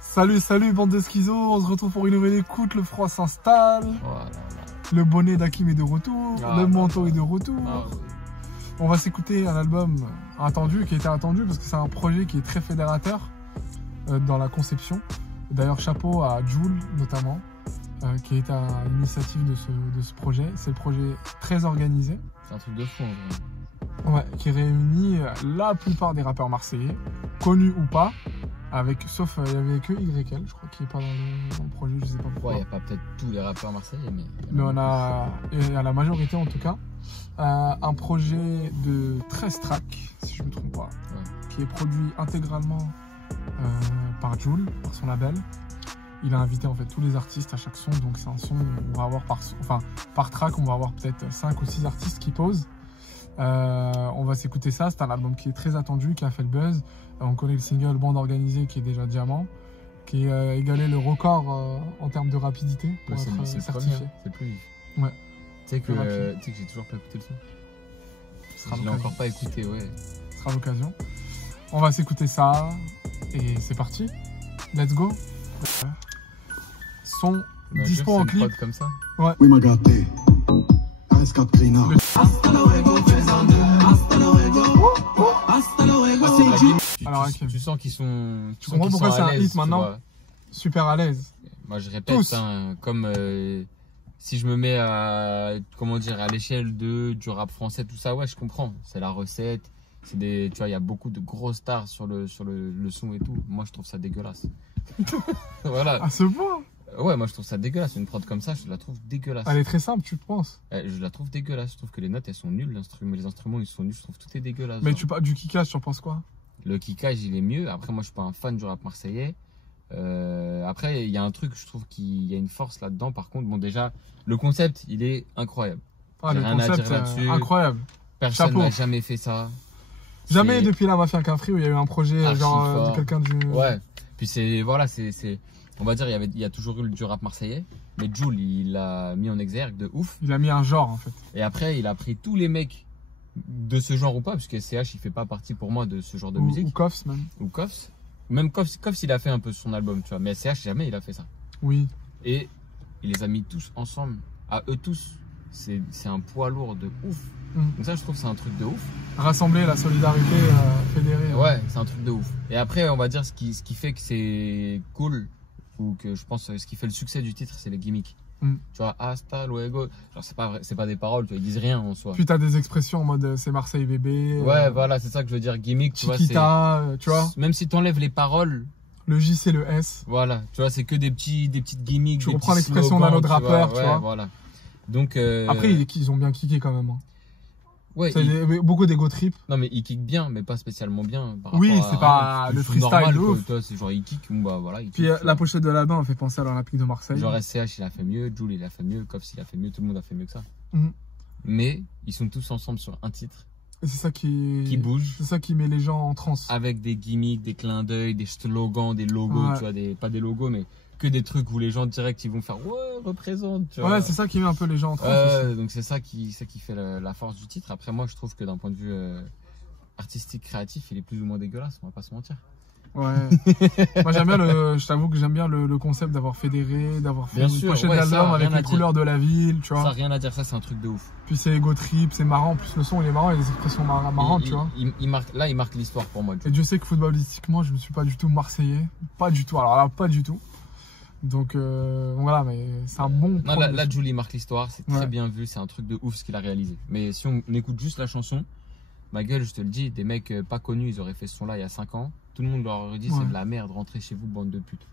Salut bande de schizos, on se retrouve pour une nouvelle écoute, le froid s'installe, Voilà. le bonnet d'Hakim est de retour, le manteau est de retour. Oui. On va s'écouter un album attendu, qui était attendu parce que c'est un projet qui est très fédérateur dans la conception. D'ailleurs chapeau à Jul notamment, qui est à l'initiative de ce projet. C'est le projet très organisé. C'est un truc de fou en vrai. Ouais, qui réunit la plupart des rappeurs marseillais, connus ou pas, sauf il y avait que YL, je crois, qui est pas dans le projet, je sais pas pourquoi. Ouais, il n'y a pas peut-être tous les rappeurs marseillais, mais on a, et à la majorité en tout cas, un projet de 13 tracks, si je me trompe pas, qui est produit intégralement par Jul, par son label. Il a invité en fait tous les artistes à chaque son, donc c'est un son où on va avoir par track, on va avoir peut-être 5 ou 6 artistes qui posent. On va s'écouter ça, c'est un album qui est très attendu, qui a fait le buzz. On connaît le single Bande Organisée qui est déjà diamant, qui a égalé le record en termes de rapidité pour être certifié. C'est plus. Ouais. Tu sais que j'ai toujours pas écouté le son. Je l'ai encore pas écouté, ouais. Ce sera l'occasion. On va s'écouter ça et c'est parti. Let's go. Son dispo en clip. Comme ça. Ouais. Oui, ma gâté. AS4 Grina. Alors, okay. Tu sens qu'ils sont. Tu comprends pourquoi c'est un hit maintenant? Super à l'aise. Moi, je répète, hein, comme si je me mets à l'échelle du rap français, tout ça, ouais, je comprends. C'est la recette. Tu vois, il y a beaucoup de grosses stars sur le son et tout. Moi, je trouve ça dégueulasse. Voilà. À ce point? Ouais, moi je trouve ça dégueulasse. Une prod comme ça, je la trouve dégueulasse. Elle est très simple, tu penses? Je la trouve dégueulasse. Je trouve que les notes elles sont nulles. Les instruments ils sont nuls. Je trouve que tout est dégueulasse. Mais du kickage, tu en penses quoi? Le kickage il est mieux. Après, moi je suis pas un fan du rap marseillais. Après, il y a un truc, je trouve qu'il y a une force là-dedans. Par contre, bon, déjà, le concept il est incroyable. Ah, le concept incroyable. Personne n'a jamais fait ça. Jamais depuis la Mafia Cafri où il y a eu un projet de quelqu'un du. Ouais. Puis voilà, on va dire, il y a toujours eu du rap marseillais, mais Jul, il l'a mis en exergue de ouf. Il a mis un genre, en fait. Et après, il a pris tous les mecs de ce genre ou pas, parce que SCH, il fait pas partie pour moi de ce genre de musique. Ou Koffs, même. Ou Koffs. Même Koffs, il a fait un peu son album, tu vois. Mais SCH, jamais il a fait ça. Oui. Et il les a mis tous ensemble. À eux tous, c'est un poids lourd de ouf. Donc ça, je trouve que c'est un truc de ouf. Rassembler la solidarité fédérée. Ouais, c'est un truc de ouf. Et après, on va dire, ce qui fait que c'est cool, ou que je pense ce qui fait le succès du titre, c'est les gimmicks. Tu vois, hasta luego. Genre, c'est pas des paroles, tu vois, ils disent rien en soi. Puis t'as des expressions en mode c'est Marseille bébé. Ouais, voilà, c'est ça que je veux dire, gimmick, tu vois. Chiquita, tu vois. Même si t'enlèves les paroles. Le J, c'est le S. Voilà, tu vois, c'est que des petites gimmicks. Tu reprends l'expression d'un autre rappeur, tu vois. Voilà. Donc. Après, ils ont bien kické quand même. Hein. Ouais, beaucoup d'ego trip. Non mais il kick bien, mais pas spécialement bien. Oui, c'est pas le freestyle de ouf. C'est genre il kick, bah voilà. Puis la pochette de l'album a fait penser à l'Olympique de Marseille. Genre SCH il a fait mieux, Jul il a fait mieux, Koffs il a fait mieux, tout le monde a fait mieux que ça. Mais ils sont tous ensemble sur un titre. Et c'est ça qui bouge. C'est ça qui met les gens en transe. Avec des gimmicks, des clins d'œil, des slogans, des logos, tu vois, pas des logos mais que des trucs où les gens direct ils vont faire ouais représente, tu vois. Ouais, c'est ça qui met un peu les gens en transe. Donc c'est ça qui fait la force du titre. Après moi je trouve que d'un point de vue artistique créatif il est plus ou moins dégueulasse, on va pas se mentir. Ouais. Moi j'aime bien je t'avoue que j'aime bien le concept d'avoir fédéré, d'avoir fait une pochette d'album avec les couleurs de la ville, tu vois. Ça rien à dire, ça c'est un truc de ouf. Puis c'est ego trip, c'est marrant, en plus le son il est marrant, il y a des expressions marrantes, tu vois. Il marque l'histoire pour moi. Et Dieu sait que footballistiquement je ne suis pas du tout marseillais, pas du tout. Alors là pas du tout. Donc voilà, mais c'est un bon. Non, là Jul marque l'histoire, c'est très bien vu, c'est un truc de ouf ce qu'il a réalisé. Mais si on écoute juste la chanson, ma gueule, je te le dis, des mecs pas connus, ils auraient fait ce son-là il y a 5 ans. Tout le monde leur aurait dit c'est de la merde, rentrez chez vous, bande de putes.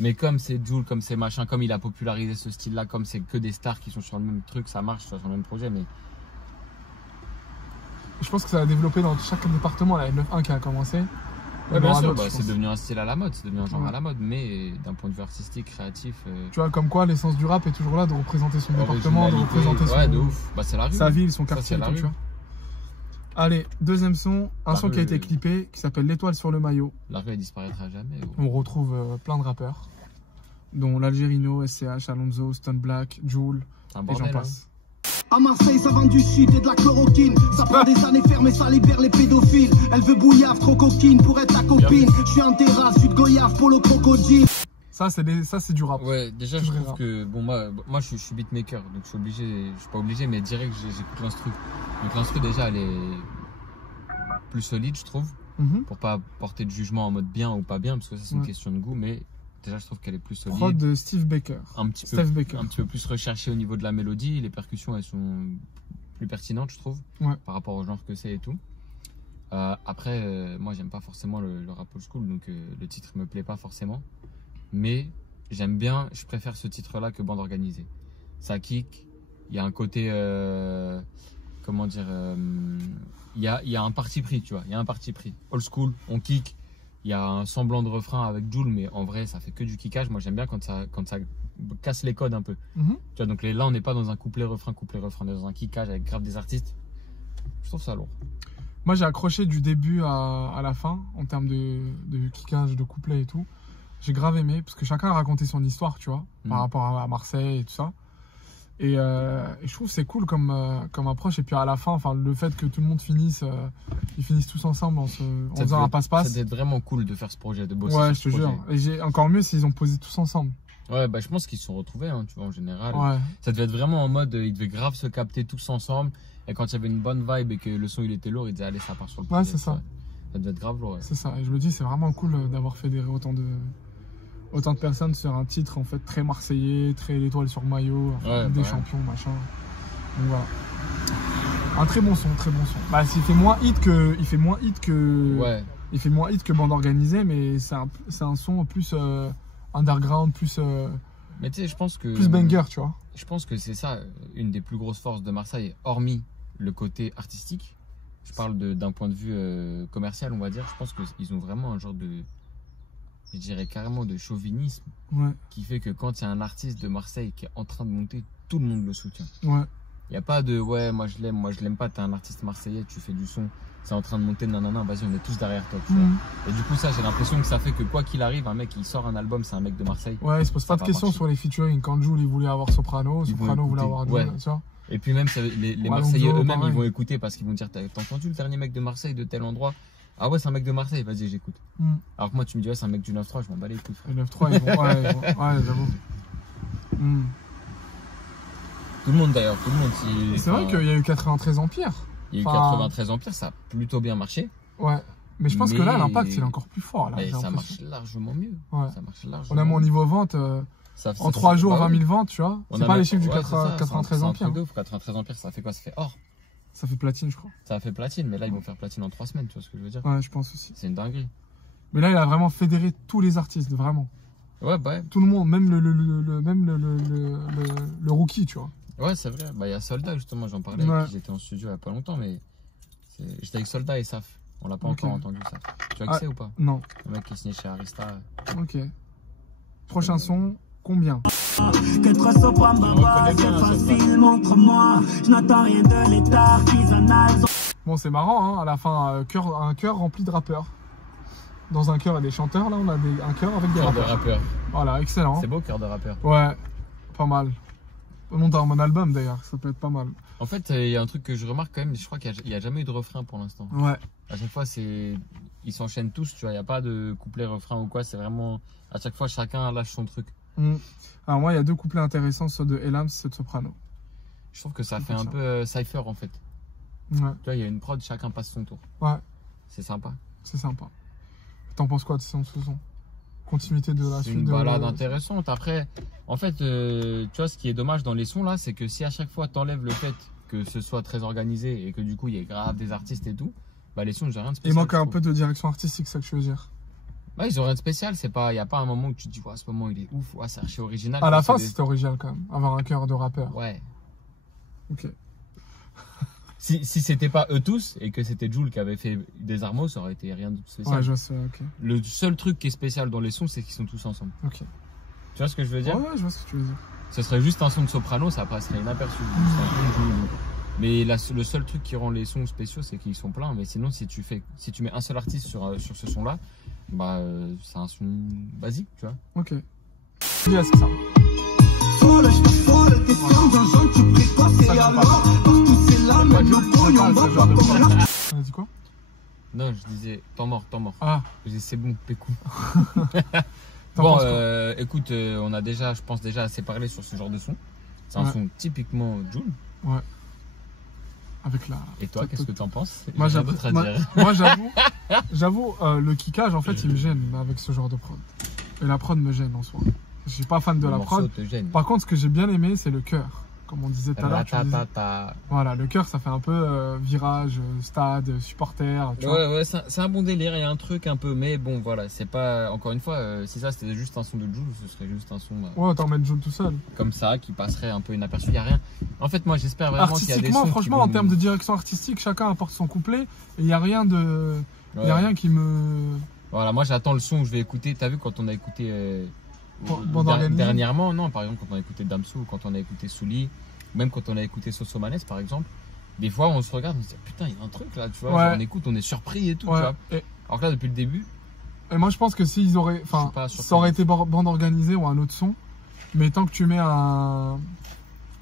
Mais comme c'est Jul, comme c'est machin, comme il a popularisé ce style-là, comme c'est que des stars qui sont sur le même truc, ça marche sur le même projet. Mais je pense que ça a développé dans chaque département. La N91 qui a commencé. Ouais, bien sûr, c'est devenu un style à la mode, c'est devenu un genre à la mode, mais d'un point de vue artistique, créatif. Tu vois, comme quoi l'essence du rap est toujours là de représenter son département, de représenter de ouf. Bah, c'est la rue, sa ville, son quartier, tout, tu vois. Allez, deuxième son, son qui a été clippé, qui s'appelle L'étoile sur le maillot. La rue elle disparaîtra jamais. On retrouve plein de rappeurs, dont l'Algérino, SCH, Alonso, Stone Black, Jul, et j'en passe. À Marseille, ça vend du shit et de la chloroquine. Ça prend des années fermées, ça libère les pédophiles. Elle veut bouillave, trop coquine pour être ta copine. Je suis en terrasse, jus de goyave, polo crocodile. Ça, c'est du rap. Ouais, déjà, je trouve que, bon, moi je suis beatmaker, donc je suis pas obligé, mais direct, j'écoute l'instru. Donc l'instru, déjà, elle est plus solide, je trouve, pour pas porter de jugement en mode bien ou pas bien, parce que ça, c'est une question de goût, mais déjà, je trouve qu'elle est plus solide. Prod de Steve Baker. Un petit peu plus recherchée au niveau de la mélodie, les percussions, elles sont plus pertinentes, je trouve, par rapport au genre que c'est et tout. Après, moi, j'aime pas forcément le rap old school, donc le titre me plaît pas forcément. Mais j'aime bien, je préfère ce titre-là que Bande Organisée. Ça kick, il y a un côté, comment dire, il y a un parti pris, tu vois, il y a un parti pris. Old school, on kick, il y a un semblant de refrain avec Jul, mais en vrai, ça fait que du kickage. Moi, j'aime bien quand ça casse les codes un peu. Tu vois, donc là, on n'est pas dans un couplet-refrain, on est dans un kickage avec grave des artistes. Je trouve ça lourd. Moi, j'ai accroché du début à la fin, en termes de kickage, de couplet et tout. J'ai grave aimé, parce que chacun a raconté son histoire, tu vois, par rapport à Marseille et tout ça. Et je trouve que c'est cool comme approche. Et puis à la fin, enfin, le fait que tout le monde finisse, ils finissent tous ensemble en faisant un passe-passe. Ça devait être vraiment cool de faire ce projet, de bosser. Ouais, je te jure. Et j'ai encore mieux s'ils ont posé tous ensemble. Ouais, bah je pense qu'ils se sont retrouvés, hein, tu vois, en général. Ouais. Ça devait être vraiment en mode, ils devaient grave se capter tous ensemble. Et quand il y avait une bonne vibe et que le son il était lourd, ils disaient allez, ça part sur le projet. Ouais, c'est ça. Ouais. Ça devait être grave lourd. Ouais. C'est ça. Et je me dis, c'est vraiment cool d'avoir fédéré autant de personnes sur un titre en fait très marseillais, très l'étoile sur le maillot, des champions, machin. Donc voilà. Un très bon son, très bon son. Bah, il fait moins hit que Bande Organisée, mais c'est un son plus underground, plus mais tu sais, je pense que plus banger, tu vois. Je pense que c'est ça une des plus grosses forces de Marseille, hormis le côté artistique. Je parle d'un point de vue commercial, on va dire. Je pense qu'ils ont vraiment un genre de, je dirais carrément de chauvinisme, qui fait que quand il y a un artiste de Marseille qui est en train de monter, tout le monde le soutient. Il n'y a pas de ouais, moi je l'aime pas, t'es un artiste marseillais, tu fais du son, c'est en train de monter, nanana, vas-y, on est tous derrière toi. Tu vois. Et du coup, ça, j'ai l'impression que ça fait que quoi qu'il arrive, un mec qui sort un album, c'est un mec de Marseille. Ouais, il se pose pas de questions sur les featuring. Quand Jul il voulait avoir Soprano voulait avoir Jul, tu vois. Et puis même les Marseillais eux-mêmes, ils vont écouter parce qu'ils vont dire, t'as entendu le dernier mec de Marseille de tel endroit? Ah ouais, c'est un mec de Marseille, vas-y, j'écoute. Alors que moi, tu me dis, ouais, c'est un mec du 9-3, je m'en bats les couilles, frère. Le 9-3, ils vont. Ouais, j'avoue. Tout le monde d'ailleurs, tout le monde. C'est vrai qu'il y a eu 93 Empire. Il y a eu 93 Empire, ça a plutôt bien marché. Ouais. Mais je pense que là, l'impact, il est encore plus fort. Là, ça marche largement mieux. Ouais. Ça marche largement on a mon niveau vente. En 3 jours, 20 000 ventes, tu vois. C'est pas les chiffres du 93 Empire. 93 Empire, ça fait quoi? Ça fait or. Ça fait platine, je crois. Ça fait platine, mais là, ils vont faire platine en 3 semaines, tu vois ce que je veux dire? Ouais, je pense aussi. C'est une dinguerie. Mais là, il a vraiment fédéré tous les artistes, vraiment. Ouais, bah. Tout le monde, même le rookie, tu vois. Ouais, c'est vrai. Bah, il y a Soldat, justement, j'en parlais. J'étais en studio il y a pas longtemps, mais j'étais avec Soldat et Saf. On l'a pas encore entendu, ça. Tu as accès ou pas? Non. Le mec qui est signé chez Arista. Ok. Prochain son, combien? Bon, c'est marrant, hein, à la fin, un chœur rempli de rappeurs. Dans un chœur, il y a des chanteurs, là, on a un chœur avec des rappeurs. Voilà, excellent. C'est beau, chœur de rappeur. Ouais, pas mal. Monter mon album d'ailleurs, ça peut être pas mal. En fait, il y a un truc que je remarque quand même, je crois qu'il n'y a jamais eu de refrain pour l'instant. Ouais. À chaque fois, ils s'enchaînent tous, tu vois, il n'y a pas de couplet, refrain ou quoi, c'est vraiment, à chaque fois, chacun lâche son truc. Alors moi, il y a 2 couplets intéressants, ceux de Elams, ceux de Soprano. Je trouve que ça fait un peu cypher en fait. Ouais. Tu vois, il y a une prod, chacun passe son tour. Ouais. C'est sympa. C'est sympa. T'en penses quoi de ce son? Continuité de la suite. C'est une balade intéressante. Après, en fait, tu vois, ce qui est dommage dans les sons là, c'est que si à chaque fois t'enlèves le fait que ce soit très organisé et que du coup il y ait grave des artistes et tout, bah les sons, j'ai rien de spécial. Il manque un peu de direction artistique, c'est ça que je veux dire. Ouais, ils ont rien de spécial, il n'y a pas un moment où tu te dis, à ce moment il est ouf, c'est archi original. À la fin, c'était original quand même, avoir un chœur de rappeur. Ouais. Ok. Si c'était pas eux tous et que c'était Jul qui avait fait des armos, ça aurait été rien de spécial. Ouais, je vois ça, ok. Le seul truc qui est spécial dans les sons, c'est qu'ils sont tous ensemble. Ok. Tu vois ce que je veux dire? Ouais, je vois ce que tu veux dire. Ce serait juste un son de Soprano, ça passerait inaperçu. Mais le seul truc qui rend les sons spéciaux, c'est qu'ils sont pleins. Mais sinon, si tu mets un seul artiste sur ce son-là, bah c'est un son basique, tu vois. Ok. Yes, ça. nouvelle question d'un jeune, tu précoce et alors partout c'est la même, le boy, on va pas comme la... On a dit quoi? Non, je disais temps mort. Ah. Je disais c'est bon, pécou. T'en Bon, penses quoi? écoute, on a déjà, je pense déjà assez parlé sur ce genre de son. C'est un son typiquement Jul. Ouais. Avec la... Et toi, qu'est-ce que t'en penses? Moi, J'ai rien d'autre à dire. Moi, j'avoue, le kickage, en fait, il me gêne avec ce genre de prod. Et la prod me gêne en soi. Je suis pas fan de la prod. Par contre, ce que j'ai bien aimé, c'est le cœur. Comme on disait tout à l'heure. Voilà, le cœur, ça fait un peu virage, stade, supporter. Ouais, c'est un bon délire. Il y a un truc un peu, mais bon, voilà, c'est pas. Encore une fois, si ça c'était juste un son de Jul, ce serait juste un son. Ouais, t'en mets Jul tout seul. Comme ça, qui passerait un peu inaperçu. Il y a rien. En fait, moi, j'espère vraiment qu'il y a des sons. Artistiquement, franchement, en termes de direction artistique, chacun apporte son couplet. Et il n'y a rien de. Il y a rien qui me. Voilà, moi, j'attends le son que je vais écouter. T'as vu quand on a écouté. Dernièrement, non, par exemple, quand on a écouté Damso, quand on a écouté Souli, même quand on a écouté Sosomanes, par exemple, des fois on se regarde, on se dit putain, il y a un truc là, tu vois, genre, on écoute, on est surpris et tout, tu vois. Alors que là, depuis le début. Et moi, je pense que s'ils auraient. Enfin, ça aurait été bande organisée ou un autre son, mais tant que tu mets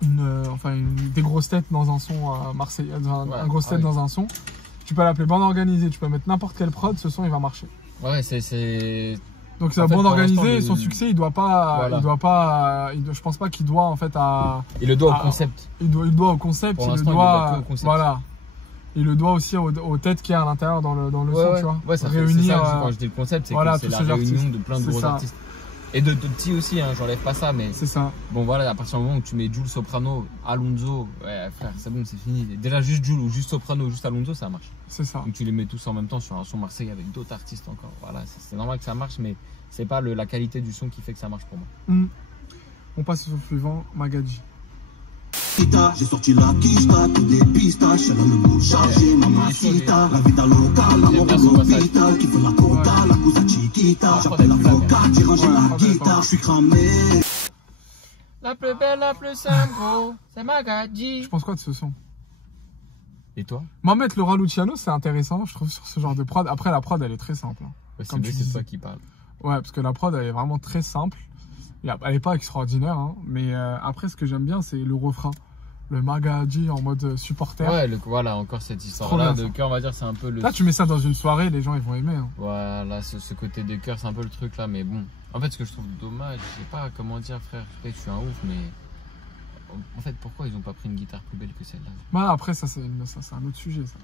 des grosses têtes dans un son marseillais, un grosse tête dans un son, tu peux l'appeler bande organisée, tu peux mettre n'importe quelle prod, ce son il va marcher. Ouais, c'est. Donc c'est la bande organisée, son succès il doit pas, je pense pas qu'il doit en fait à. Il le doit au concept. Il doit au concept, il le doit au concept. Voilà. Il le doit aussi aux têtes qu'il y a à l'intérieur dans le son, tu vois. Ouais, ça réunir. Quand je dis le concept, c'est que c'est la réunion de plein de gros artistes. Et de petits aussi, hein, j'enlève pas ça, mais. C'est ça. Bon voilà, à partir du moment où tu mets Jul Soprano, Alonso, ouais frère, c'est bon, c'est fini. Déjà juste Jul ou juste Soprano ou juste Alonso, ça marche. C'est ça. Donc tu les mets tous en même temps sur un son marseillais avec d'autres artistes encore. Voilà, c'est normal que ça marche, mais c'est pas la qualité du son qui fait que ça marche pour moi. On passe au suivant, Magadji. J'ai sorti la kista, tout des pistaches, elle a le goût chargé, mamacita. La vida loca, la moto l'hôpital, qui veut la cota, la cousa chiquita. J'appelle l'avocat, j'ai rangé la guitare, je suis cramé. La plus belle, la plus simple, c'est Magadji. Je pense quoi de ce son? Et toi? Moi, mettre Laura Luciano, c'est intéressant, je trouve, sur ce genre de prod. Après, la prod, elle est très simple. Ouais, c'est toi qui parles. Ouais, parce que la prod, elle est vraiment très simple. Elle n'est pas extraordinaire, hein, mais après, ce que j'aime bien, c'est le refrain. Le Magadji en mode supporter. Ouais, voilà, encore cette histoire-là de cœur, on va dire, c'est un peu le. Là, tu mets ça dans une soirée, les gens, ils vont aimer. Hein. Voilà, ce côté de cœur, c'est un peu le truc là, mais bon. En fait, ce que je trouve dommage, je sais pas comment dire, frère, peut-être que je suis un ouf, mais. En fait, pourquoi ils ont pas pris une guitare plus belle que celle-là? Bah, après, ça, c'est un autre sujet, ça.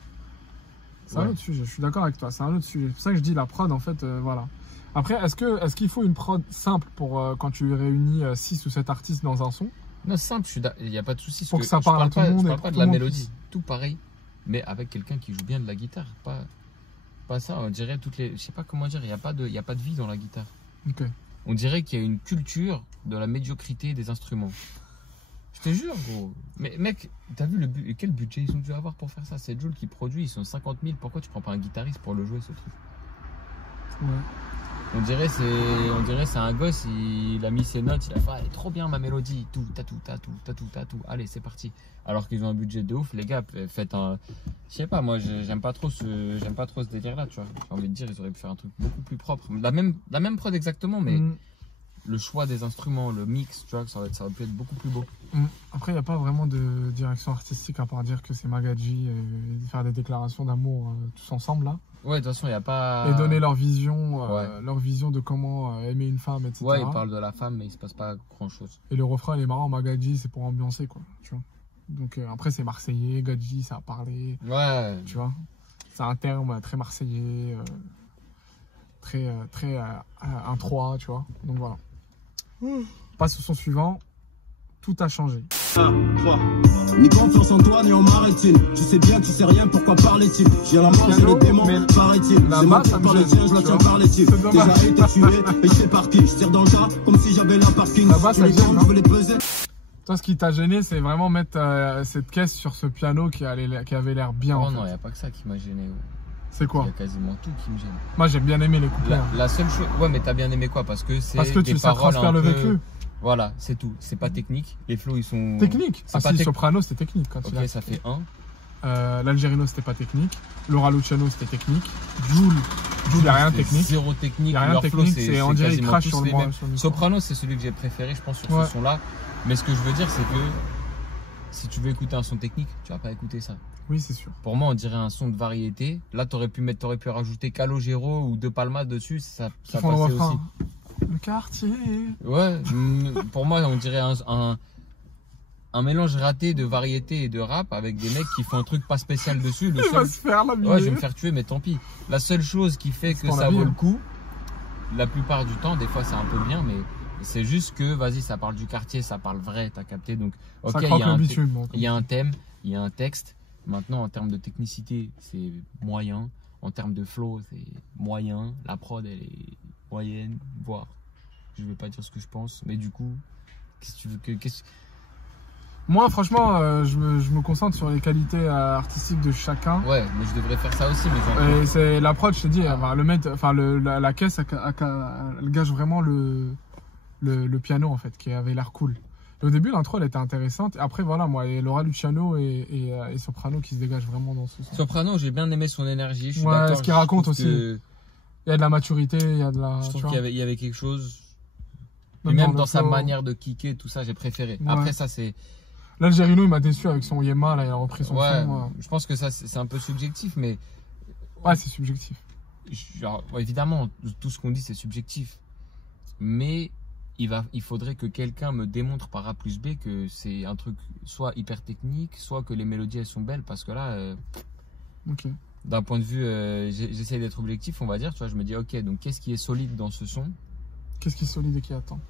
C'est un autre sujet, je suis d'accord avec toi, c'est un autre sujet. C'est pour ça que je dis la prod, en fait, voilà. Après, est-ce qu'il faut une prod simple pour quand tu réunis 6 ou 7 artistes dans un son? Non, simple, il n'y a pas de souci. Pour que ça parle à tout le monde. Je parle pas de la mélodie, tout pareil, mais avec quelqu'un qui joue bien de la guitare. Pas ça, on dirait toutes les. Je sais pas comment dire, il n'y a pas de vie dans la guitare. Ok. On dirait qu'il y a une culture de la médiocrité des instruments. Je te jure, gros. Mais mec, t'as vu quel budget ils ont dû avoir pour faire ça? C'est Jul qui produit, ils sont 50 000. Pourquoi tu prends pas un guitariste pour le jouer, ce truc? Ouais. On dirait c'est un gosse, il a mis ses notes, il a fait elle est trop bien ma mélodie, tout. Allez, c'est parti. Alors qu'ils ont un budget de ouf, les gars, faites un. Je sais pas, moi j'aime pas trop ce délire là, tu vois. J'ai envie de dire, ils auraient pu faire un truc beaucoup plus propre. La même prod exactement, mais le choix des instruments, le mix, tu vois, ça aurait pu être beaucoup plus beau. Après, il n'y a pas vraiment de direction artistique à part dire que c'est Magadji et faire des déclarations d'amour tous ensemble là. Ouais, de toute façon, il n'y a pas. Et donner leur vision de comment aimer une femme, etc. Ouais, ils parlent de la femme, mais il se passe pas grand chose. Et le refrain, il est marrant, Magadji, c'est pour ambiancer, quoi. Tu vois. Donc après, c'est marseillais, Gadji, ça a parlé. Ouais. Tu vois. C'est un terme très marseillais, très un 3, tu vois. Donc voilà. On passe au son suivant. Tout a changé. 3. Ni confiance en toi, ni en maritime. Tu sais bien, tu sais rien, pourquoi parler-t-il? J'ai la mort, j'ai le démon, paraît-il. La basse, ça me gêne, je la tiens par les tirs. Déjà été tué, et je sais par qui. Je tire dans le tas, comme si j'avais la parking. La basse, ça gêne, je veux les peser. Toi, ce qui t'a gêné, c'est vraiment mettre cette caisse sur ce piano qui avait l'air bien. Oh non, il n'y a pas que ça qui m'a gêné. C'est quoi? Il y a quasiment tout qui me gêne. Moi, j'ai bien aimé les couplets. La seule chose. Ouais, mais t'as bien aimé quoi? Parce que ça transfère le vécu. Voilà, c'est tout. C'est pas technique. Les flows, ils sont. Technique? Ah si, Soprano, c'était technique. Quand ok, ça fait 1. L'Algerino, c'était pas technique. Laura Luciano, c'était technique. Jul, il n'y a rien de technique. Zéro technique. Il n'y a rien de technique. C'est on dirait qu'il crache sur le Soprano, c'est celui que j'ai préféré, je pense, sur ce son-là. Mais ce que je veux dire, c'est que si tu veux écouter un son technique, tu vas pas écouter ça. Oui, c'est sûr. Pour moi, on dirait un son de variété. Là, t'aurais pu rajouter Calogero ou De Palma dessus, ça passait aussi. Le quartier. Ouais, pour moi, on dirait un mélange raté de variété et de rap avec des mecs qui font un truc pas spécial dessus. Il va se faire la Ouais, je vais me faire tuer, mais tant pis. La seule chose qui fait que ça vaut le coup, la plupart du temps, des fois c'est un peu bien, mais c'est juste que, vas-y, ça parle du quartier, ça parle vrai, t'as capté. Donc, ok, il y a un thème, il y a un texte. Maintenant, en termes de technicité, c'est moyen. En termes de flow, c'est moyen. La prod, elle est moyenne, voire. Je vais pas dire ce que je pense, mais du coup, qu'est-ce que tu veux que. Moi, franchement, je me concentre sur les qualités artistiques de chacun. Ouais, mais je devrais faire ça aussi, mais c'est la prod, je te dis, la caisse, elle gâche vraiment le piano en fait, qui avait l'air cool. Et au début, l'intro, elle était intéressante. Après, voilà, moi, et Laura Luciano et Soprano qui se dégagent vraiment dans ce sens. Soprano, j'ai bien aimé son énergie. Je suis d'accord. Ce qu'il raconte aussi. Il y a de la maturité, il y a de la. Je trouve qu'il y avait quelque chose. Et même dans sa manière de kicker, tout ça, j'ai préféré. Ouais. Après, ça, c'est. L'Algérino, il m'a déçu avec son Yema, là, il a repris son son. Je pense que ça, c'est un peu subjectif, mais. Ouais, c'est subjectif. Genre, évidemment, tout ce qu'on dit, c'est subjectif. Mais il faudrait que quelqu'un me démontre par A plus B que c'est un truc soit hyper technique, soit que les mélodies, elles sont belles, parce que là. D'un point de vue, j'essaie d'être objectif, on va dire, tu vois, je me dis, ok, donc qu'est-ce qui est solide dans ce son? Qu'est-ce qui est solide et qui attend?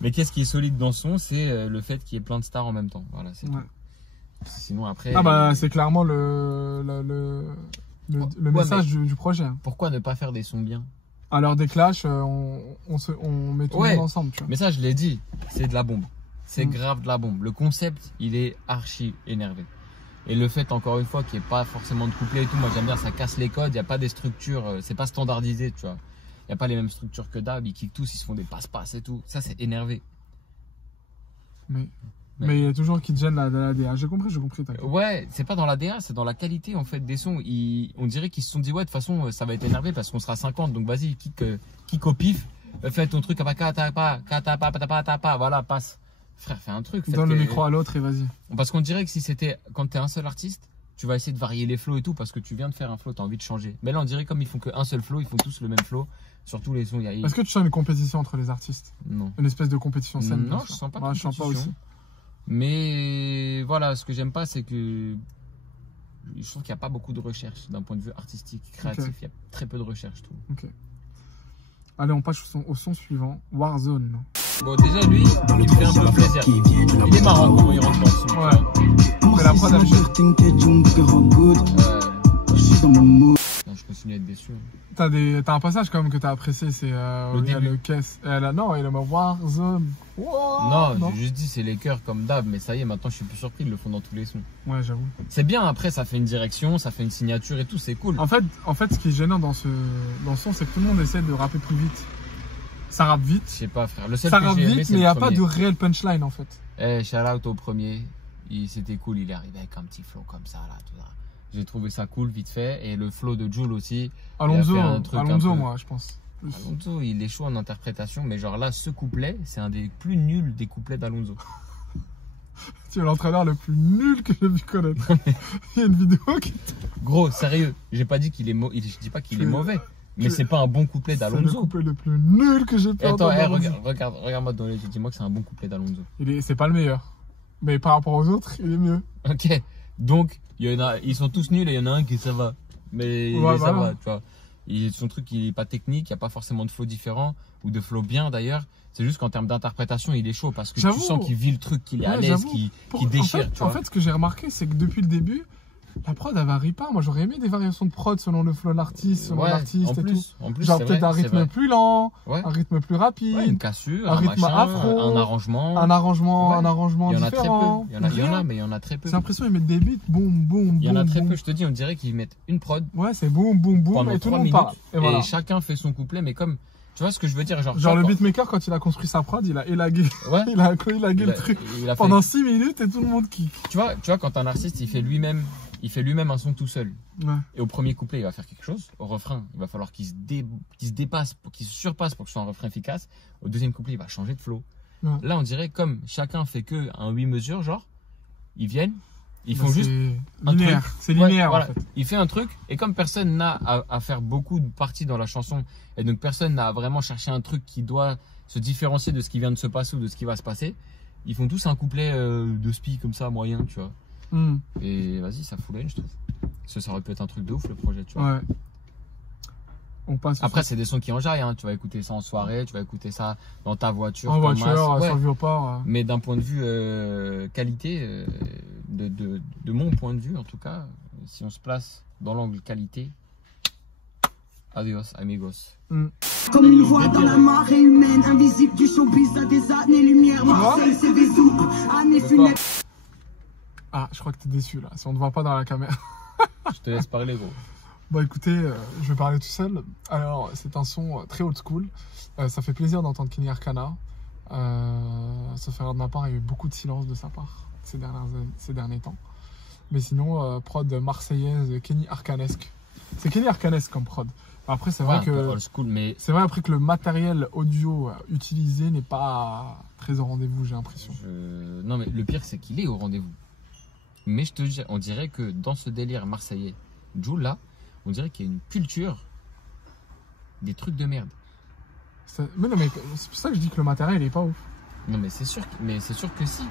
Mais qu'est-ce qui est solide dans ce son? C'est le fait qu'il y ait plein de stars en même temps. Voilà, c'est tout. Sinon, après. Ah, bah, c'est clairement le message du projet. Pourquoi ne pas faire des sons bien? Alors, des clashs, on met tout le monde ensemble, tu vois. Mais ça, je l'ai dit, c'est de la bombe. C'est grave de la bombe. Le concept, il est archi énervé. Et le fait, encore une fois, qu'il n'y ait pas forcément de couplet et tout, moi j'aime bien, ça casse les codes, il n'y a pas des structures, c'est pas standardisé, tu vois. Il n'y a pas les mêmes structures que d'hab, ils kickent tous, ils se font des passe-passe et tout. Ça, c'est énervé. Mais il y a toujours qui te gêne la DA. J'ai compris, Ouais, c'est pas dans la DA, c'est dans la qualité en fait des sons. On dirait qu'ils se sont dit, ouais, de toute façon, ça va être énervé parce qu'on sera 50, donc vas-y, kick au pif, fais ton truc, voilà, passe. Frère, fais un truc. Donne le micro à l'autre et vas-y. Parce qu'on dirait que si c'était quand t'es un seul artiste, tu vas essayer de varier les flows et tout parce que tu viens de faire un flow, t'as envie de changer. Mais là, on dirait comme ils font qu'un seul flow, ils font tous le même flow sur tous les sons. Est-ce que tu sens une compétition entre les artistes? Non. Une espèce de compétition saine? Non, je sens pas. Je sens pas aussi. Mais voilà, ce que j'aime pas, c'est que je trouve qu'il n'y a pas beaucoup de recherche d'un point de vue artistique, créatif. Il y a très peu de recherche, je trouve. Ok. Allez, on passe au son suivant, Warzone. Bon, déjà, lui, il me fait un peu plaisir. Il est marrant comment il rentre dans le son. Ouais. Mais la prod, non, je continue à être déçu. T'as un passage quand même que t'as apprécié, c'est le caisse. Non, il est en Warzone. Non, j'ai juste dit c'est les chœurs comme d'hab, mais ça y est, maintenant je suis plus surpris, ils le font dans tous les sons. Ouais, j'avoue. C'est bien, après ça fait une direction, ça fait une signature et tout, c'est cool. En fait, ce qui est gênant dans ce son, c'est que tout le monde essaie de rapper plus vite. Ça rappe vite. Je sais pas, frère. Le seul ça que rappe j'ai aimé, vite, mais il n'y a pas de réel punchline en fait. Shout out au premier. C'était cool, il est arrivé avec un petit flow comme ça, là, tout ça. J'ai trouvé ça cool, vite fait. Et le flow de Jul aussi. Alonso, moi, je pense. Alonso, il est chaud en interprétation, mais genre là, ce couplet, c'est un des plus nuls des couplets d'Alonso. Tu es l'entraîneur le plus nul que j'ai vu connaître. Il y a une vidéo qui. Gros, sérieux, j'ai pas dit qu'il est je dis pas qu'il est mauvais. Mais c'est pas un bon couplet d'Alonso. C'est le couplet le plus nul que j'ai pu entendre. Attends, regarde-moi dans les yeux, dis-moi que c'est un bon couplet d'Alonso. C'est pas le meilleur. Mais par rapport aux autres, il est mieux. Ok, donc ils sont tous nuls et il y en a un qui ça va. Mais ça va, tu vois. Son truc, il est pas technique, il n'y a pas forcément de flow différent ou de flow bien d'ailleurs. C'est juste qu'en termes d'interprétation, il est chaud parce que tu sens qu'il vit le truc, qu'il est à l'aise, qu'il déchire. En fait, ce que j'ai remarqué, c'est que depuis le début, la prod, elle varie pas. Moi, j'aurais aimé des variations de prod selon le flow de l'artiste, selon l'artiste et tout. En plus, genre peut-être un rythme plus lent, un rythme plus rapide, une cassure, un rythme afro, un arrangement. Un arrangement il y en a différent. très peu. Il y en a, mais il y en a très peu. J'ai l'impression qu'ils mettent des beats, boum, boum, il y en a très peu, je te dis, on dirait qu'ils mettent une prod. Ouais, c'est boum, boum, boum, et tout le monde parle. Et chacun fait son couplet, mais comme. Tu vois ce que je veux dire? Genre le beatmaker, quand il a construit sa prod, il a élagué. Ouais. il a élagué le truc pendant 6 minutes et tout le monde kick. Tu vois, quand un artiste, il fait lui-même un son tout seul. Ouais. Et au premier couplet, il va faire quelque chose. Au refrain, il va falloir qu'il se dépasse, qu'il se surpasse pour que ce soit un refrain efficace. Au deuxième couplet, il va changer de flow. Ouais. Là, on dirait comme chacun fait que un 8 mesures, genre, ils viennent, ils Bah, font juste un linéaire. truc. C'est Ouais, linéaire, voilà. en fait. Il fait un truc, et comme personne n'a à faire beaucoup de parties dans la chanson, et donc personne n'a vraiment cherché un truc qui doit se différencier de ce qui vient de se passer ou de ce qui va se passer, ils font tous un couplet de spi comme ça, moyen, tu vois. Et vas-y, ça fout la haine, je trouve. Parce que ça aurait pu être un truc de ouf, le projet, tu vois. Ouais. On passe. Après, c'est des sons qui enjaillent, hein. Tu vas écouter ça en soirée, tu vas écouter ça dans ta voiture. En comme voiture, masse. Ouais. sur le vieux-port. Mais d'un point de vue qualité, de mon point de vue en tout cas, si on se place dans l'angle qualité, adios amigos. Comme une voix dans la marée humaine, invisible du showbiz à des années-lumière. Marseille, c'est Vézou, années funèbres. Ah, je crois que t'es déçu là, si on ne voit pas dans la caméra. Je te laisse parler, gros. Bon, écoutez, je vais parler tout seul. Alors, c'est un son très old school. Ça fait plaisir d'entendre Kenny Arcana. Sauf erreur de ma part, il y a eu beaucoup de silence de sa part ces derniers temps. Mais sinon, prod marseillaise, Kenny Arcanesque. C'est Kenny Arcanesque comme prod. Après, c'est vrai que old school, mais c'est vrai après que le matériel audio utilisé n'est pas très au rendez-vous, j'ai l'impression. non, mais le pire, c'est qu'il est au rendez-vous. Mais je te dis, on dirait que dans ce délire marseillais, Jul là, on dirait qu'il y a une culture des trucs de merde. Mais non, mais c'est pour ça que je dis que le matériel est pas ouf. Non, mais c'est sûr que si.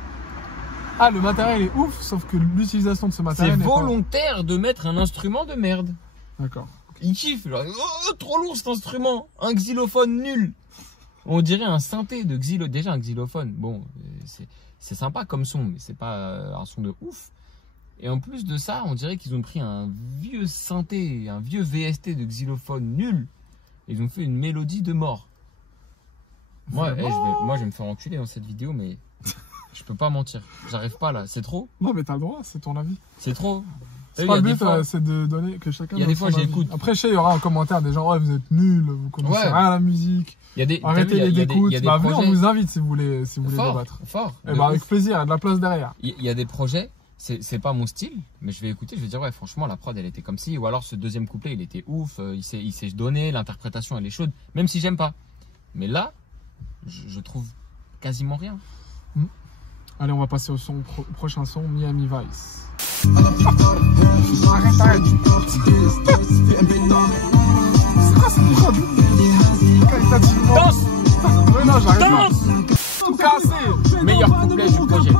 Ah, le matériel est ouf, sauf que l'utilisation de ce C'est matériel n'est pas... volontaire de mettre un instrument de merde. D'accord. Il kiffe, genre, oh, trop lourd cet instrument, un xylophone nul. On dirait un synthé de xylophone. Déjà un xylophone, bon, c'est sympa comme son, mais c'est pas un son de ouf. Et en plus de ça, on dirait qu'ils ont pris un vieux synthé, un vieux VST de xylophone nul. Et ils ont fait une mélodie de mort. Moi, je vais me faire enculer dans cette vidéo, mais je peux pas mentir. J'arrive pas là, c'est trop. Non, mais t'as le droit, c'est ton avis. C'est trop. C'est pas le but, c'est de donner que chacun. Il y a des fois, j'écoute. Après, je sais, il y aura un commentaire des gens, ouais, vous êtes nuls, vous connaissez rien à la musique. Arrêtez les découtes. Bah, venez, on vous invite si vous voulez débattre. Fort. Et bah, avec plaisir, il y a de la place derrière. Il y a des projets, c'est pas mon style, mais je vais écouter, je vais dire, ouais, franchement, la prod, elle était comme ci. Ou alors, ce deuxième couplet, il était ouf, il s'est donné, l'interprétation, elle est chaude, même si j'aime pas. Mais là, je trouve quasiment rien. Allez, on va passer au prochain son, Miami Vice. Arrête. C'est quoi cette prod? Qualitativement. Danse. Ouais, non, j'arrête pas. Tout cassé. Meilleur couplet du projet.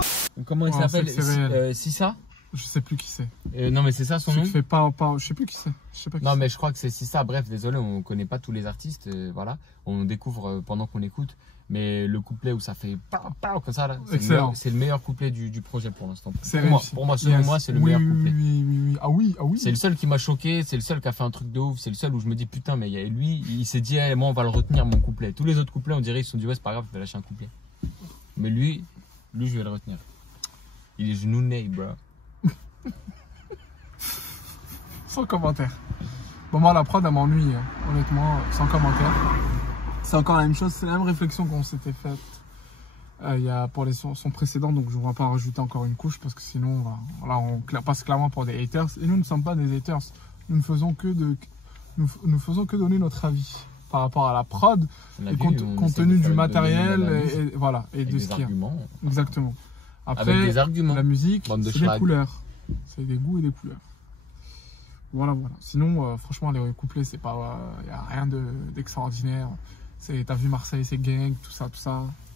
Comment il Oh, s'appelle? Sissa? Je sais plus qui c'est. Non, mais c'est ça son nom? Je sais plus qui c'est. Non, mais je crois que c'est Sissa. Bref, désolé, on connaît pas tous les artistes. Voilà, on découvre pendant qu'on écoute. Mais le couplet où ça fait comme ça là, c'est le meilleur couplet du projet pour l'instant. Pour moi, selon moi, c'est le meilleur couplet. Oui. Ah oui. C'est le seul qui m'a choqué, c'est le seul qui a fait un truc de ouf, c'est le seul où je me dis putain, mais lui, il s'est dit, moi on va le retenir mon couplet. Tous les autres couplets, on dirait ils se sont dit ouais, c'est pas grave, je vais lâcher un couplet. Mais lui, je vais le retenir. Il est genouné, bro. Sans commentaire. Bon, moi la prod elle m'ennuie, honnêtement, sans commentaire. C'est encore la même chose, c'est la même réflexion qu'on s'était faite il y a pour les sons précédents, donc je ne vais pas rajouter encore une couche parce que sinon on passe clairement pour des haters. Et nous ne sommes pas des haters, nous ne faisons que donner notre avis par rapport à la prod, et compte tenu du matériel et de ce qu'il y a. Exactement. Après, avec des arguments. La musique, c'est des couleurs, c'est des goûts et des couleurs. Voilà. Sinon, franchement, les couplets, c'est pas, y a rien d'extraordinaire. T'as vu Marseille, c'est gang, tout ça,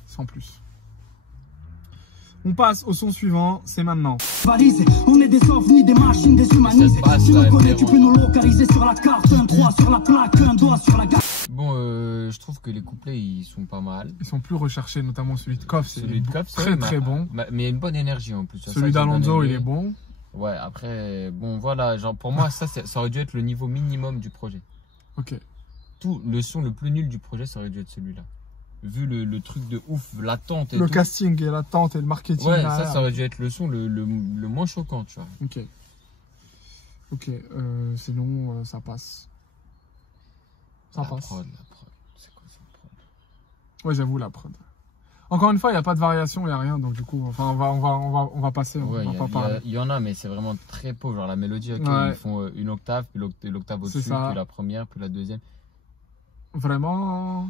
sans plus. On passe au son suivant, c'est maintenant. Valise, on est des ovnis, des machines, des humanistes. Tu nous connais, tu peux nous localiser sur la carte. Un 3 sur la plaque, un doigt sur la gare. Bon, je trouve que les couplets, ils sont pas mal. Ils sont plus recherchés, notamment celui de Koff, c'est très très bon. Mais il y a une bonne énergie en plus. Celui d'Alonso, il est bon. Ouais, après, bon, voilà, genre pour moi, ça aurait dû être le niveau minimum du projet. Ok. Le son le plus nul du projet, ça aurait dû être celui-là. Vu le truc de ouf, l'attente et le tout. Casting et l'attente et le marketing. Ouais, ça aurait dû être le son le moins choquant, tu vois. Ok, sinon ça passe. La prod. C'est quoi cette prod? Ouais, j'avoue, la prod. Encore une fois, il n'y a pas de variation, il n'y a rien, donc du coup, enfin, on va passer, ouais, on va pas parler. Il y en a, mais c'est vraiment très pauvre. Genre la mélodie, ils font une octave, puis l'octave au-dessus, puis la première, puis la deuxième. Vraiment.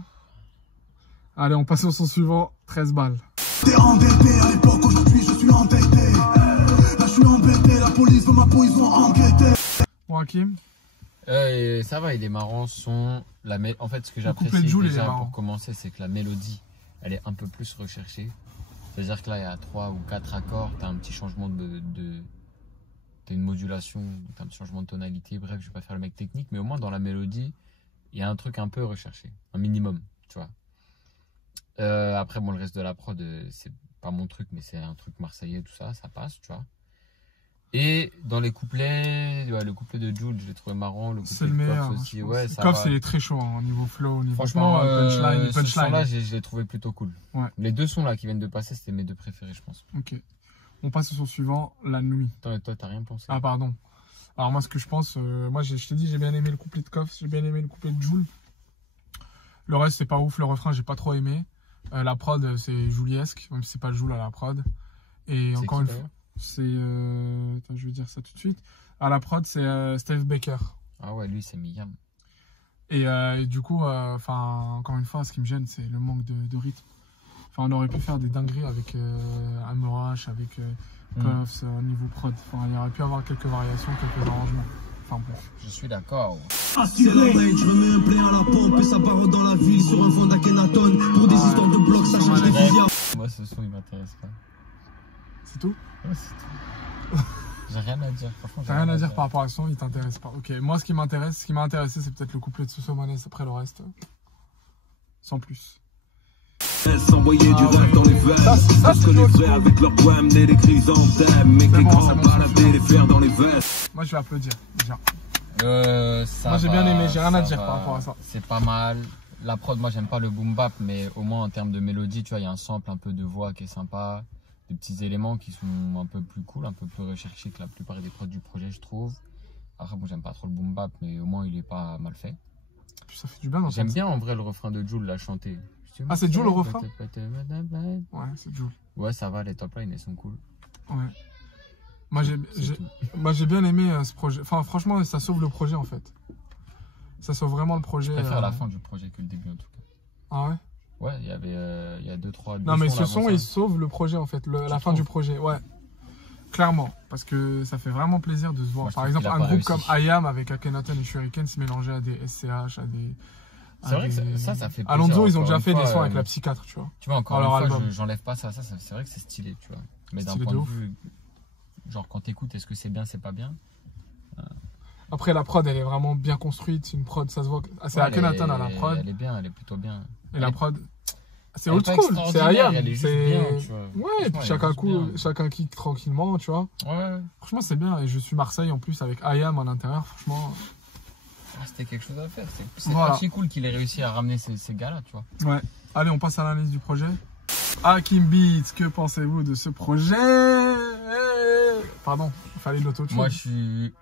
Allez, on passe au son suivant, 13 balles. T'es endetté à l'époque, aujourd'hui je suis endetté. Là je suis embêté, la police veut ma peau, ils ont enquêté. Bon, Hakim? Ça va, il est marrant. En fait, ce que j'apprécie déjà pour commencer, c'est que la mélodie, elle est un peu plus recherchée. C'est-à-dire que là, il y a 3 ou 4 accords, tu as un petit changement t'as une modulation, tu as un petit changement de tonalité. Bref, je vais pas faire le mec technique, mais au moins dans la mélodie, il y a un truc un peu recherché, un minimum, tu vois. Après, bon, le reste de la prod, c'est pas mon truc, mais c'est un truc marseillais, tout ça, ça passe, tu vois. Et dans les couplets, le couplet de Jul, je l'ai trouvé marrant. Le couplet de Koffs aussi, ouais, ça va. Koffs, il est très chaud au niveau flow, au niveau franchement, punchline. Ce son-là, je l'ai trouvé plutôt cool. Ouais. Les 2 sons là qui viennent de passer, c'était mes 2 préférés, je pense. Ok. On passe au son suivant, La Nuit. Toi, t'as rien pensé? Ah, pardon. Alors, moi, ce que je pense, moi, je t'ai dit, j'ai bien aimé le couplet de Koffs, j'ai bien aimé le couplet de Jul. Le reste, c'est pas ouf. Le refrain, j'ai pas trop aimé. La prod, c'est Juliesque, même si c'est pas Jul à la prod. Et encore une fois, c'est. Attends, je vais dire ça tout de suite. À la prod, c'est Steve Baker. Ah ouais, lui, c'est Miyam. Et du coup, encore une fois, ce qui me gêne, c'est le manque de rythme. Enfin, on aurait pu faire des dingueries avec Amurash, avec Koffs au niveau prod. Enfin, il y aurait pu avoir quelques variations, quelques arrangements. Enfin, bref. Je suis d'accord. Assuré, je me mets un plein à la pompe et ça part dans la ville sur un fond d'Akhenaton. Pour des histoires de blocs, ça change des fusils. Moi, ce son, il m'intéresse pas. C'est tout? Ouais, c'est tout. J'ai rien à dire, franchement. J'ai rien à dire par rapport à ce son, il t'intéresse pas. Ok, moi, ce qui m'a intéressé, c'est peut-être le couplet de Sosomanes. Après le reste, sans plus. S'envoyer du rêve dans les veines. Parce que les vrais avec leurs poèmes et les chrysanthèmes. Mais les grands baladaient les fers dans les vestes. Moi, je vais applaudir déjà. Moi j'ai bien aimé, j'ai rien à dire par rapport à ça. C'est pas mal. La prod, moi j'aime pas le boom bap, mais au moins en termes de mélodie, tu vois, il y a un sample un peu de voix qui est sympa, des petits éléments qui sont un peu plus cool, un peu plus recherchés que la plupart des prods du projet, je trouve. Après, bon, j'aime pas trop le boom bap, mais au moins il est pas mal fait. Puis ça fait du bien. J'aime bien en vrai le refrain de Jul, la chanter. Ah, c'est Jul le refrain? Ouais, c'est Jul. Ouais, ça va, les top lines elles sont cool. Ouais. Moi j'ai bien aimé ce projet. Enfin, franchement, ça sauve le projet en fait. Ça sauve vraiment le projet. Je préfère la fin du projet que le début en tout cas. Ah ouais? Ouais, il y a 2-3. Non, mais ce son, il sauve le projet en fait, la fin du projet. Ouais. Clairement. Parce que ça fait vraiment plaisir de se voir. Moi, par exemple, un groupe comme IAM avec Akhenaton et Shuriken se mélanger à des SCH, à des. C'est vrai que ça fait plaisir. Alonso, ils ont déjà fait des sons avec la psychiatre, tu vois. Tu vois, encore une fois, j'enlève pas ça. C'est vrai que c'est stylé, tu vois. Mais d'un point de vue. Genre, quand t'écoutes, est-ce que c'est bien, c'est pas bien? Après, la prod, elle est vraiment bien construite. C'est une prod, ça se voit. C'est Akhenaton à la prod. Elle est bien, elle est plutôt bien. Et la prod, c'est old school. C'est IAM. Elle est juste bien, tu vois. Ouais, et puis chacun kick tranquillement, tu vois. Ouais. Franchement, c'est bien. Et je suis Marseille en plus avec IAM à l'intérieur, franchement. C'était quelque chose à faire. C'est archi cool qu'il ait réussi à ramener ces gars-là, tu vois. Ouais. Allez, on passe à l'analyse du projet. Hakim Beats, que pensez-vous de ce projet? Pardon, il fallait l'autotune. Moi, je suis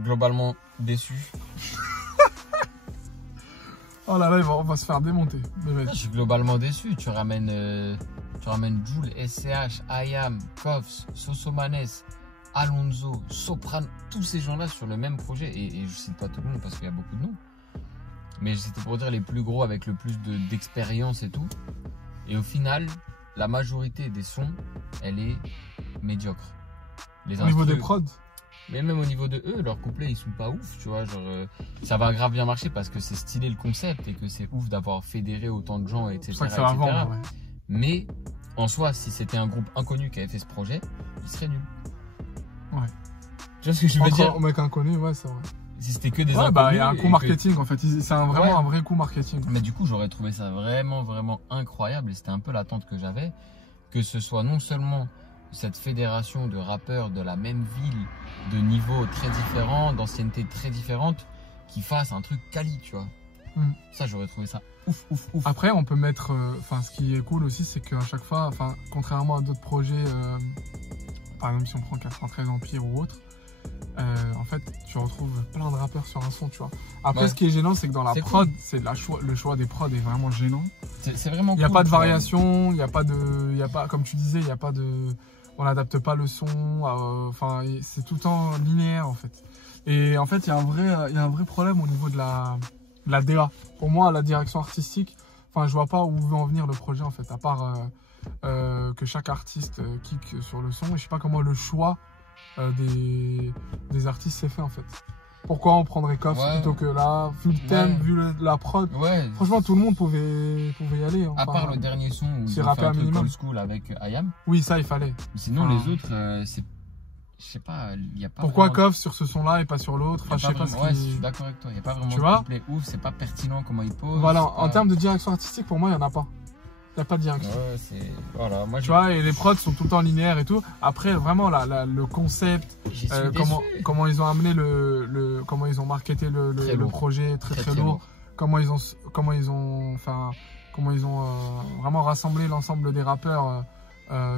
globalement déçu. Oh là là, on va se faire démonter. Je suis globalement déçu. Tu ramènes Jul, SCH, IAM, Koffs, Sosomanes, Alonso, Soprano, tous ces gens-là sur le même projet. Et je cite pas tout le monde parce qu'il y a beaucoup de noms. Mais c'était pour dire les plus gros avec le plus d'expérience et tout. Et au final, la majorité des sons, elle est médiocre. Au niveau des prods? Mais même au niveau de eux, leurs couplets, ils sont pas ouf, tu vois. Genre, ça va grave bien marcher parce que c'est stylé le concept et que c'est ouf d'avoir fédéré autant de gens, etc. C'est pour ça que ça va vendre, ouais. Mais en soi, si c'était un groupe inconnu qui avait fait ce projet, il serait nul. Ouais. Tu vois ce que je veux dire? Un mec inconnu, ouais, c'est vrai. Si c'était que des inconnus. Bah, il y a un coup marketing en fait. C'est vraiment un vrai coup marketing. Mais du coup, j'aurais trouvé ça vraiment, vraiment incroyable. Et c'était un peu l'attente que j'avais. Que ce soit non seulement cette fédération de rappeurs de la même ville, de niveaux très différents, d'ancienneté très différentes, qui fasse un truc quali, tu vois. Ça, j'aurais trouvé ça ouf. Après, on peut mettre. Ce qui est cool aussi, c'est qu'à chaque fois, contrairement à d'autres projets, par exemple, si on prend 93 Empire ou autre. En fait, tu retrouves plein de rappeurs sur un son, tu vois. Après, ce qui est gênant, c'est que dans la prod, c'est le choix des prods est vraiment gênant. C'est vraiment cool. Il n'y a pas de variation, il n'y a pas de, comme tu disais, il n'y a pas de, on n'adapte pas le son. C'est tout le temps linéaire en fait. Et en fait, il y a un vrai problème au niveau de la DA. Pour moi, la direction artistique, Enfin, je vois pas où veut en venir le projet en fait, à part que chaque artiste kick sur le son. Et je sais pas comment le choix des artistes s'est fait en fait. Pourquoi on prendrait Koff plutôt que là, vu le thème, vu la prod. Franchement, tout le monde pouvait y aller. Enfin, à part le dernier son où il a fait un truc old school avec IAM. Oui, ça, il fallait. Mais sinon, les autres, c'est... Je sais pas, il n'y a pas pourquoi vraiment... Koff sur ce son-là et pas sur l'autre? Enfin, je sais pas ce je suis d'accord avec toi. Il n'y a pas vraiment de couplet ouf, c'est pas pertinent comment il pose. Voilà, en termes de direction artistique, pour moi, il n'y en a pas. Il n'y a pas de direction. Ouais, c'est... Voilà, moi, tu vois, et les prods sont tout le temps linéaires et tout. Après, vraiment, le concept, comment ils ont amené comment ils ont marketé le projet très lourd. Comment ils ont vraiment rassemblé l'ensemble des rappeurs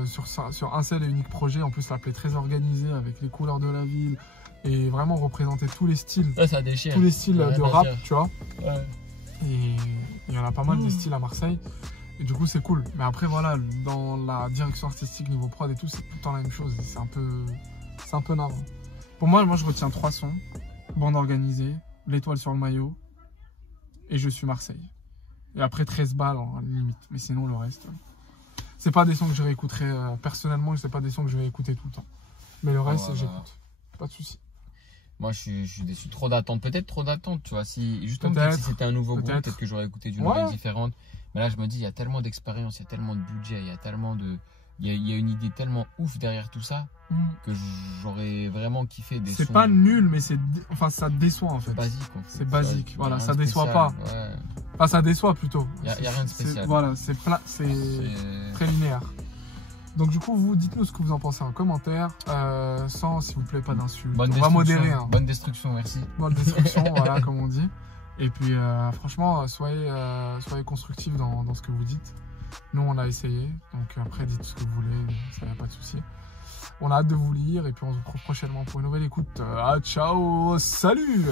sur un seul et unique projet. En plus, l'appeler très organisé avec les couleurs de la ville et vraiment représenter tous les styles. Ça déchire. Tous les styles de rap, tu vois. Ouais. Et il y en a pas mal des styles à Marseille. Et du coup, c'est cool. Mais après, voilà, dans la direction artistique, niveau prod et tout, c'est tout le temps la même chose. C'est un peu navrant. Pour moi, je retiens 3 sons. Bande organisée, l'étoile sur le maillot et je suis Marseille. Et après, 13 balles en limite. Mais sinon, le reste, c'est pas des sons que je réécouterai personnellement. C'est pas des sons que je vais écouter tout le temps. Mais le reste, j'écoute. Pas de souci. Moi, je suis déçu. Trop d'attentes. Peut-être trop d'attentes, tu vois. Justement, si c'était un nouveau groupe, peut-être que j'aurais écouté d'une oreille différente. Mais là, je me dis, il y a tellement d'expérience, il y a tellement de budget, il y a tellement de... Il y a une idée tellement ouf derrière tout ça que j'aurais vraiment kiffé des sons. C'est pas nul, mais ça déçoit en fait. C'est basique. En fait. C'est basique, voilà, ça déçoit pas. Ouais. Enfin, ça déçoit plutôt. Il n'y a rien de spécial. Voilà, c'est très linéaire. Donc du coup, vous dites-nous ce que vous en pensez en commentaire, sans, s'il vous plaît, pas d'insultes. On va modérer. Bonne destruction, merci. Bonne destruction, voilà, comme on dit. Et puis, franchement, soyez constructifs dans ce que vous dites. Nous, on l'a essayé. Donc après, dites ce que vous voulez, ça n'y a pas de souci. On a hâte de vous lire et puis on se retrouve prochainement pour une nouvelle écoute. Ciao, salut!